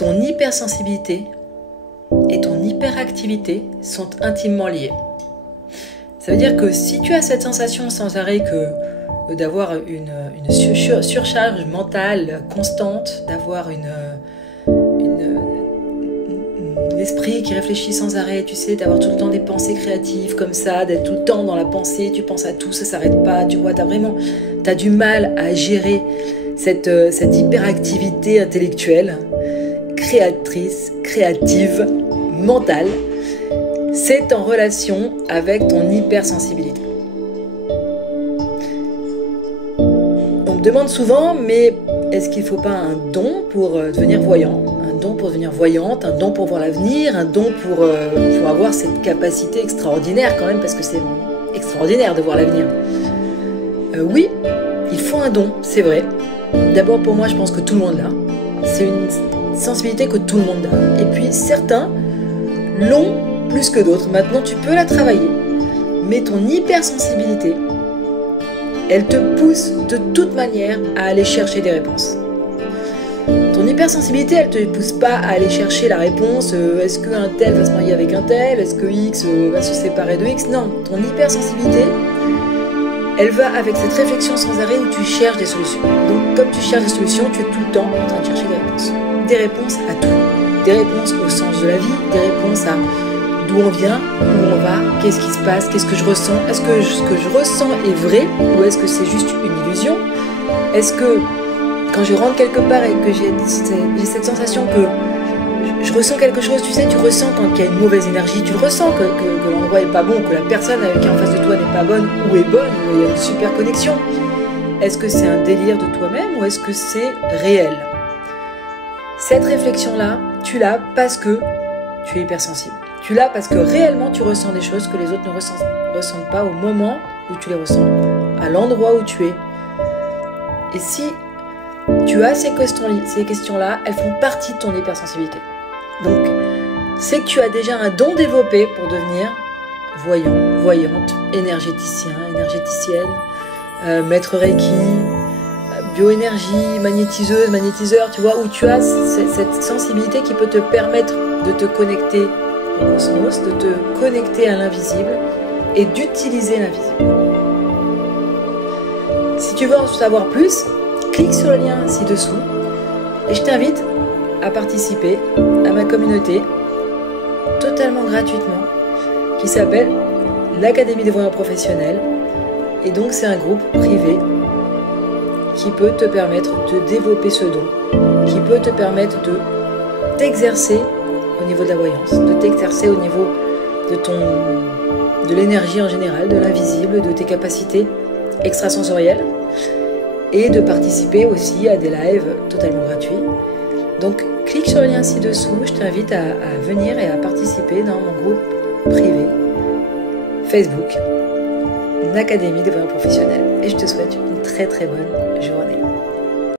ton hypersensibilité et ton hyperactivité sont intimement liées. Ça veut dire que si tu as cette sensation sans arrêt d'avoir une surcharge mentale constante, d'avoir l'esprit qui réfléchit sans arrêt, tu sais, d'avoir tout le temps des pensées créatives comme ça, d'être tout le temps dans la pensée, tu penses à tout, ça s'arrête pas, tu vois, t'as du mal à gérer cette hyperactivité intellectuelle, créatrice, créative, mentale, c'est en relation avec ton hypersensibilité. On me demande souvent, mais est-ce qu'il ne faut pas un don pour devenir voyant ? Un don pour devenir voyante, un don pour voir l'avenir, un don pour avoir cette capacité extraordinaire quand même, parce que c'est extraordinaire de voir l'avenir. Oui, il faut un don, c'est vrai. D'abord pour moi, je pense que tout le monde l'a. C'est une sensibilité que tout le monde a. Et puis certains l'ont plus que d'autres. Maintenant, tu peux la travailler. Mais ton hypersensibilité, elle te pousse de toute manière à aller chercher des réponses. Ton hypersensibilité, elle ne te pousse pas à aller chercher la réponse est-ce qu'un tel va se marier avec un tel, est-ce que X va se séparer de X. Non, ton hypersensibilité, elle va avec cette réflexion sans arrêt où tu cherches des solutions. Donc comme tu cherches des solutions, tu es tout le temps en train de chercher des réponses. Des réponses à tout. Des réponses au sens de la vie, des réponses à d'où on vient, où on va, qu'est-ce qui se passe, qu'est-ce que je ressens, est-ce que ce que je ressens est vrai ou est-ce que c'est juste une illusion? Est-ce que quand je rentre quelque part et que j'ai cette sensation que je ressens quelque chose, tu sais, tu ressens quand il y a une mauvaise énergie, tu le ressens que l'endroit est pas bon, que la personne qui est en face de toi n'est pas bonne ou est bonne, ou il y a une super connexion. Est-ce que c'est un délire de toi-même ou est-ce que c'est réel? Cette réflexion-là, tu l'as parce que tu es hypersensible. Tu l'as parce que réellement tu ressens des choses que les autres ne ressentent pas au moment où tu les ressens, à l'endroit où tu es. Et si tu as ces questions-là, elles font partie de ton hypersensibilité. Donc, c'est que tu as déjà un don développé pour devenir voyant, voyante, énergéticien, énergéticienne, maître Reiki, bioénergie, magnétiseuse, magnétiseur, tu vois, où tu as cette sensibilité qui peut te permettre de te connecter au cosmos, de te connecter à l'invisible et d'utiliser l'invisible. Si tu veux en savoir plus, clique sur le lien ci-dessous et je t'invite à participer à ma communauté totalement gratuitement qui s'appelle l'Académie des voyants professionnels. Et donc c'est un groupe privé qui peut te permettre de développer ce don, qui peut te permettre de t'exercer au niveau de la voyance, de t'exercer au niveau de l'énergie en général, de l'invisible, de tes capacités extrasensorielles et de participer aussi à des lives totalement gratuits. Donc clique sur le lien ci-dessous, je t'invite à venir et à participer dans mon groupe privé Facebook, une académie des voyants professionnels. Et je te souhaite une très très bonne journée.